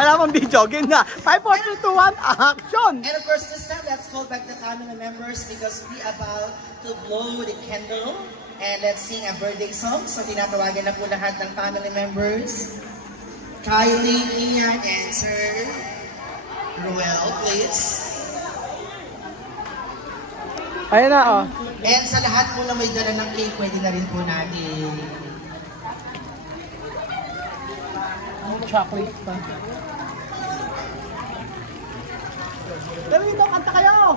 Alam mong video, game na. 5, 4, 3, 2, 1, action! And of course, this time, let's call back the family members because we about to blow the candle and let's sing a birthday song. So, tinatawagan na po lahat ng family members. Kylie, Ian, and Sir Ruel, please. Ayun na, oh. And sa lahat po na may dala ng cake, pwede na rin po natin. Chocolate pa. Pero dito, kanta kayo!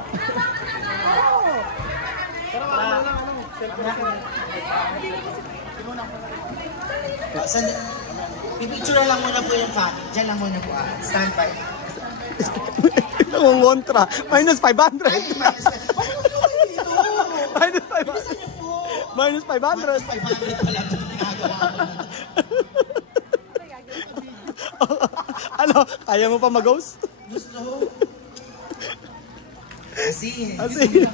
Pipicture lang muna po yung family. Diyan lang muna po. Stand by. Nangungontra. -500. Minus 500. Minus 500. Minus 500 pala ito ginagawa ko dito. Ano? Kaya mo pa mag-ghost? Gusto. Asin. Asin.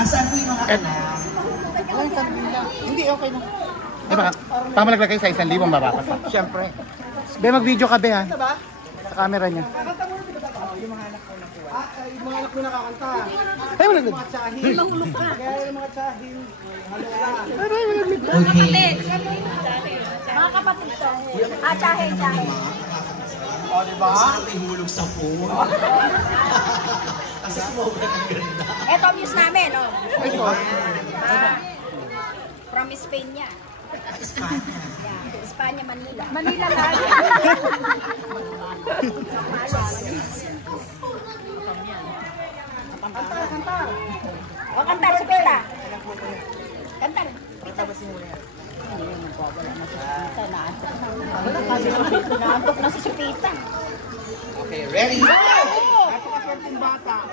Asaan po yung mga anak? Hindi, okay na. Eh baka, tama naglagay sa 1,000 mababakas ha? Siyempre. Be, mag-video ka be ha? Sa camera niya. Yung mga anak ko na po. Yung mga anak mo nakakanta. Ay, wala nag- Mahulog ka. Kaya yung mga tsahin. Okay. Mga kapatid ko. Tsahin, tsahin. O, diba? Masarap may hulog sa phone. Kasi sumobra ng ganda. Ito ang news namin, oh. From Spain niya. Espanya. Yeah, Espanya, Manila. Manila lang. Kanta. O, kanta, Supita. Kanta. Kanta ba siya? Naantok na si Supita. Okay, ready? Napakaswerteng bata.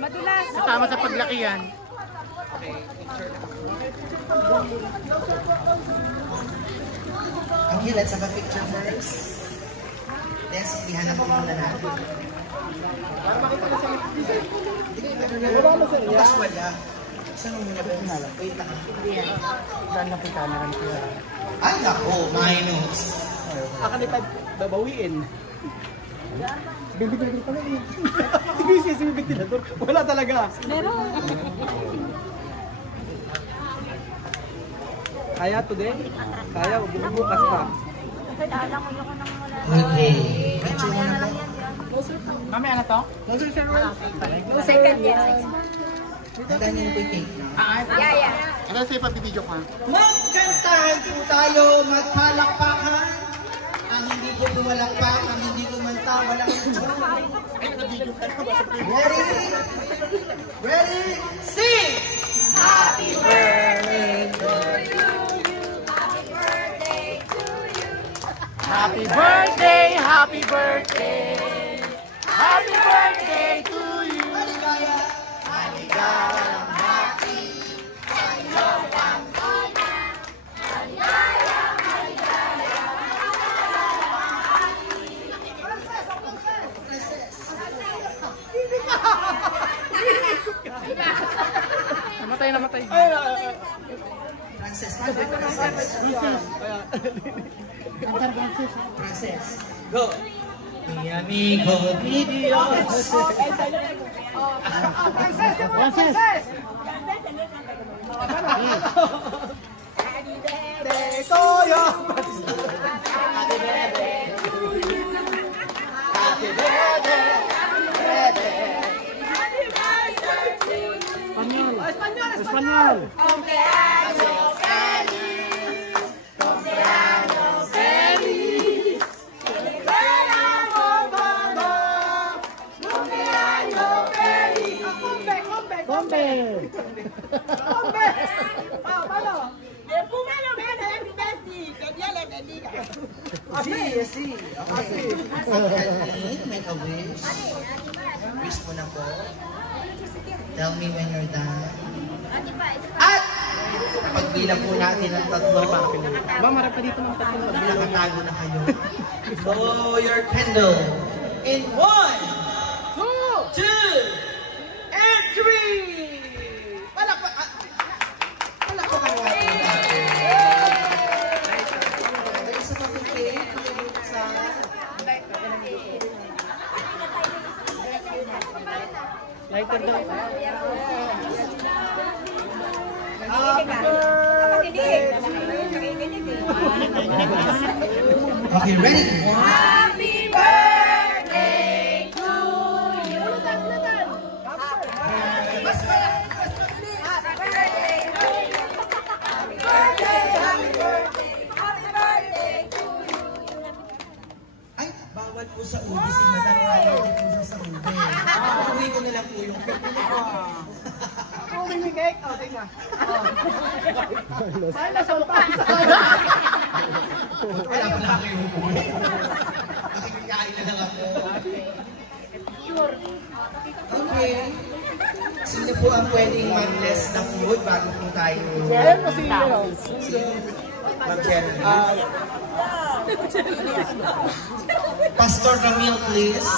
Madulas. Kasama sa paglaki yan. Okay, picture lang. Okay, let's have a picture first. Then, sabihan na po muna natin. Bukas wala. Saan mo muna ba? Wait lang. Saan na po camera niya? Ay, nako, minus. Akan ipag babawiin. Bibig-bibig pala yun. Sige, si ventilador. Wala talaga. Meron. Kaya today? Kaya, bukas pa. Okay, picture mo na po. Mami, ano to? Second year. Tandaan niyo po yung cake. Yeah, yeah. Ano sa'yo pag-video ka? Magkantahan po tayo, magpalakpakan. Ang hindi po pumalakpak, ang hindi kumanta, walang ready? Ready? Sing! Happy birthday to you. Happy birthday to you. Happy birthday! Happy birthday! Happy birthday to you! Maligaya! Maligayang happy! Namatay. Frances, Frances. Go! Mi amigo, mi Dios. Francis! Toyo! Happy birthday to you. Happy birthday. Espanyol! Cumpleaños feliz. Cumpleaños feliz. Esperamos todos. Cumpleaños feliz. Bombe! Así. Okay. Make a wish. Wish mo na po. Tell me when you're done. At pagbilang po natin ang tatlo. Ma'am, harap ka dito ng tatlong Nakatago na kayo. So, your candle In 1, 2, and 3! Palakpakan natin. Ay, isa pa po cake. Lighter daw. Okay, ready? Happy birthday to you. Happy birthday to you. Happy birthday, happy birthday, happy birthday to you. Ay, bawal po sa udi si Madam Allergy po siya sa udi. Uwi ko nilang po yung cake niya. Uwi ni cake. Oh, tingnan. Saan na sa mukha? Wala pa lang kayo umuwi. Nakikikain na lang ako. Okay. Sino po ang pwedeng mag-bless na food bago po tayo? Ayan po si Mag-Jerry. Pastor Ramil, please.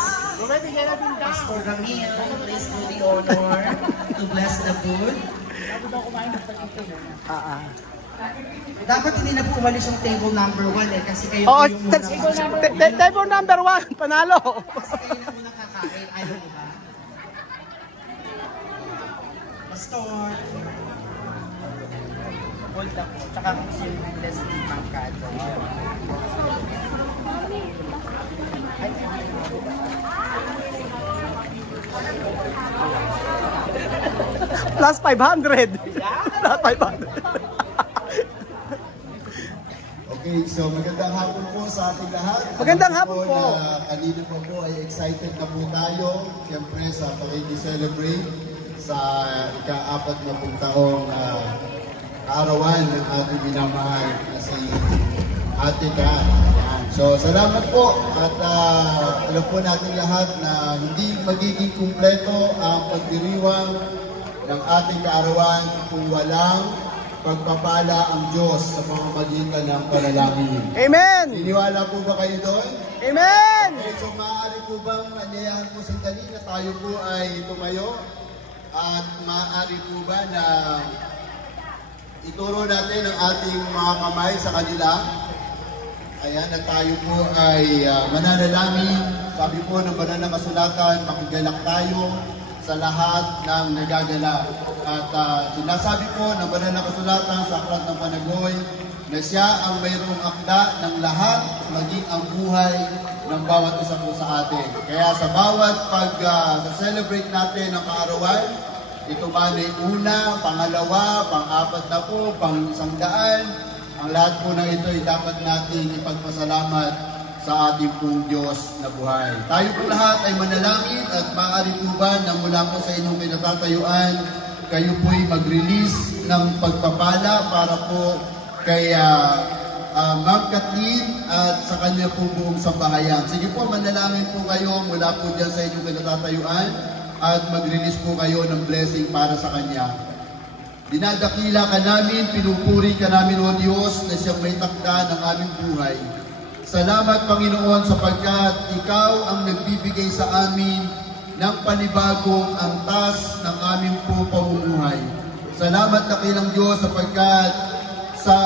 Pastor Ramil, please do the honor to bless the food. Dapat hindi na po umalis yung table number 1 eh, kasi kayo Oo, po yung unang table number 1, panalo. kasi kayo na unang kakain, ayaw mo ba? Pastor. Hold up po, tsaka kung sino yung bless ni Ma'am Kato. Plus 500. Plus 500. Okay, so magandang hapon po sa ating lahat. Magandang hapon po. Kanina po ay excited na po tayo. Siyempre sa pakikiselebrate sa ika-4 na pong taong kaarawan ng ating minamahal na si Ate Kat. So salamat po at alam po natin lahat na hindi magiging kumpleto ang pagdiriwang ng ating kaarawan kung walang pagpapala ang Diyos sa pamamagitan ng panalangin. Amen. Niniwala po ba kayo doon? Amen. Okay, so maaari po bang anyayahan po sandali na tayo po ay tumayo? At maaari po ba na ituro natin ang ating mga kamay sa kanila? Ayan, na tayo po ay mananalangin. Sabi po ng banal na kasulatan, makigalak tayo sa lahat ng nagagalak. At sinasabi po ng banal na kasulatan sa Aklat ng Panagoy na siya ang mayroong akda ng lahat, maging ang buhay ng bawat isa po sa atin. Kaya sa bawat pag-celebrate natin ng kaarawan, ito man ay una, pangalawa, pang-4 na po, pang-100, ang lahat po ng ito ay dapat natin ipagpasalamat sa ating pong Diyos na buhay. Tayo po lahat ay manalangin at maaari po ba na mula po sa inyong pinatatayuan, kayo po ay mag-release ng pagpapala para po kay Ma'am Kathleen at sa kanya po buong sambahayan. Sige po, manalangin po kayo mula po dyan sa inyong pinatatayuan at mag-release po kayo ng blessing para sa kanya. Dinadakila ka namin, pinupuri ka namin, O Diyos, na siyang may takda ng aming buhay. Salamat, Panginoon, sapagkat Ikaw ang nagbibigay sa amin ng panibagong antas ng aming po pamumuhay. Salamat, dakilang Diyos, sapagkat sa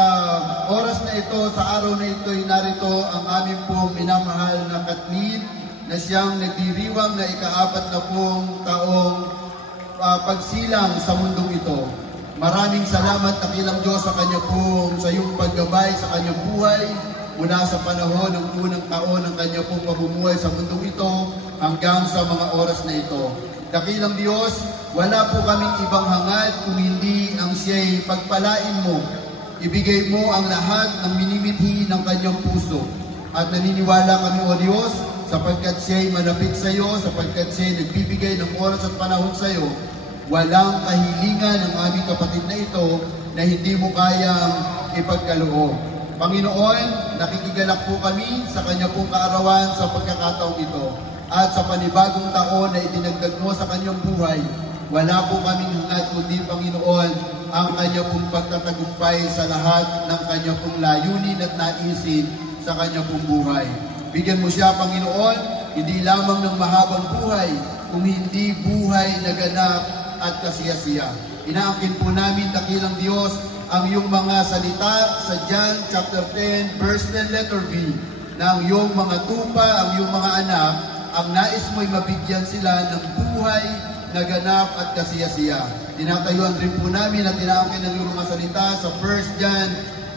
oras na ito, sa araw na ito, narito ang aming pong minamahal na Kathleen, na siyang nagdiriwang na ika-4 na pong taong pagsilang sa mundong ito. Maraming salamat, dakilang Diyos, sa iyong paggabay sa kanyang buhay mula sa panahon ng unang taon ng kanyang pong pamumuhay sa mundong ito hanggang sa mga oras na ito. Dakilang Diyos, wala po kaming ibang hangad kung hindi ang siya'y pagpalain mo. Ibigay mo ang lahat ng minimithi ng kanyang puso. At naniniwala kami, O Diyos, sapagkat siya'y malapit sa iyo, sapagkat siya'y nagbibigay ng oras at panahon sa iyo. Walang kahilingan ng aming kapatid na ito na hindi mo kayang ipagkaloob. Panginoon, nakikigalak po kami sa kanya pong kaarawan sa pagkakataong ito. At sa panibagong taon na itinagdag mo sa kanyang buhay, wala po kaming hangad kundi, Panginoon, ang kanya pong pagtatagumpay sa lahat ng kanya pong layunin at naisin sa kanya pong buhay. Bigyan mo siya, Panginoon, hindi lamang ng mahabang buhay, kung hindi buhay na ganap at kasiyasiya. Inaangkin po namin, dakilang Diyos, ang iyong mga salita sa John chapter 10, verse 10, letter B, na ang iyong mga tupa, ang iyong mga anak, ang nais mo'y mabigyan sila ng buhay na ganap at kasiyasiya. Tinatayuan rin po namin at inaangkin ang iyong mga salita sa 1 John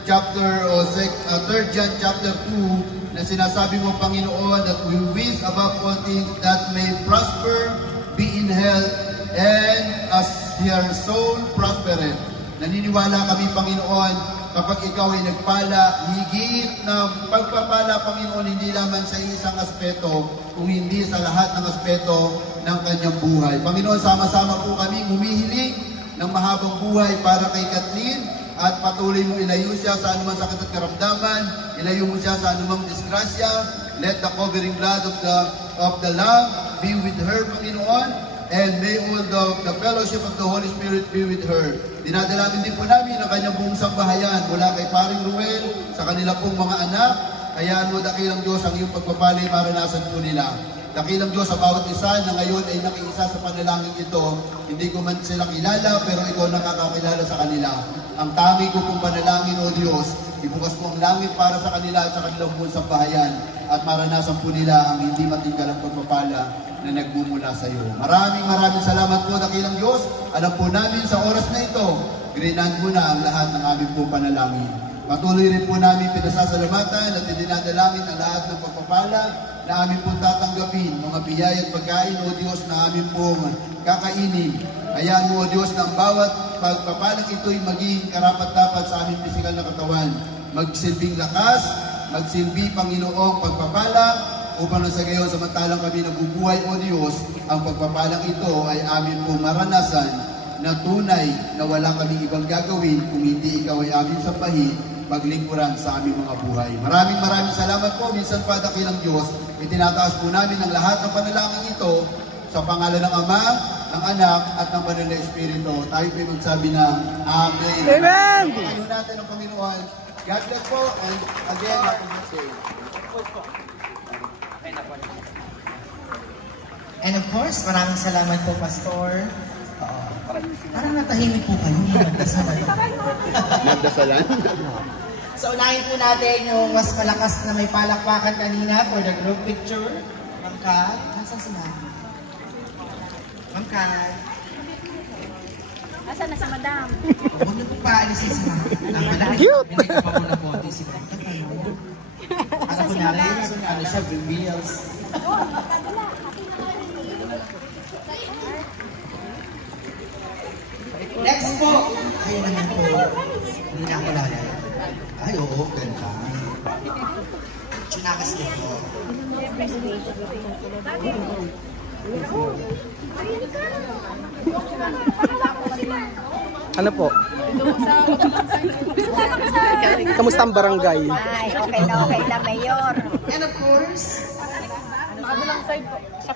chapter o 3 John chapter 2 na sinasabi mo, Panginoon, that we wish above all things that may prosper, be in health, and as your soul prospereth. Naniniwala kami, Panginoon, kapag ikaw ay nagpala, higit na pagpapala, Panginoon, hindi lamang sa isang aspeto, kung hindi sa lahat ng aspeto ng kanyang buhay. Panginoon, sama-sama po kami humihiling ng mahabang buhay para kay Kathleen, at patuloy mo ilayo siya sa anumang sakit at karamdaman, ilayo mo siya sa anumang disgrasya. Let the covering blood of the Lamb be with her, Panginoon, and may all the fellowship of the Holy Spirit be with her. Dinadalangin din po namin ang kanyang buong sambahayan mula kay Paring Ruel sa kanila pong mga anak. Hayaan mo, dakilang Diyos, ang iyong pagpapalay maranasan po nila. Dakilang Diyos, sa bawat isa na ngayon ay nakiisa sa panalangin ito, hindi ko man sila kilala, pero ikaw nakakakilala sa kanila. Ang tangi ko pong panalangin, O Diyos, ibukas mo ang langit para sa kanila at sa kanilang buong sambahayan, at maranasan po nila ang hindi matingkalang pagpapala na nagmumula sa iyo. Maraming salamat po, dakilang Diyos. Alam po namin sa oras na ito, grinan mo na ang lahat ng aming pong panalangin. Patuloy rin po namin pinasasalamatan at dinadalangin ang lahat ng pagpapala na aming pong tatanggapin, mga biyaya at pagkain, O Diyos, na aming pong kakainin. Hayaan mo, O Diyos, na ang bawat pagpapalang ito'y maging karapat-dapat sa aming pisikal na katawan. Magsilbing lakas, magsilbi, Panginoong, pagpapala, upang sa gayon, samantalang kami nabubuhay, O Diyos, ang pagpapalang ito ay amin pong maranasan na tunay na wala kami ibang gagawin kung hindi ikaw ay aming sambahin, paglingkuran sa aming mga buhay. Maraming salamat po. Minsan pa, dakilang Diyos, itinataas po namin ang lahat ng panalangin ito sa pangalan ng Ama, ng Anak, at ng Banal na Espiritu. Tayo po'y magsabi ng Amen. Amen! Pagkakalun natin ang Panginoon. God bless po, and again, happy birthday. And of course, maraming salamat po, Pastor. Parang natahimik po kayo. Nagdasalan. Nagdasalan? So, unahin po natin yung mas malakas na may palakpakan kanina for the group picture. Ma'am Kat, nasan sila? Ma'am Kat. Asan na si Madam? Huwag na po paalisin sila. Cute! Hindi ka pa po na-body si Ma'am Kat. Alam ko na rin, ano siya, reveals. Next po! Ayun naman po. Hindi na ako lalala. Ay, oo, ganda. Chinakas niya po. Ano po? Kamusta ang barangay? Ay, okay na, Mayor. And of course, Kabilang side po. Sa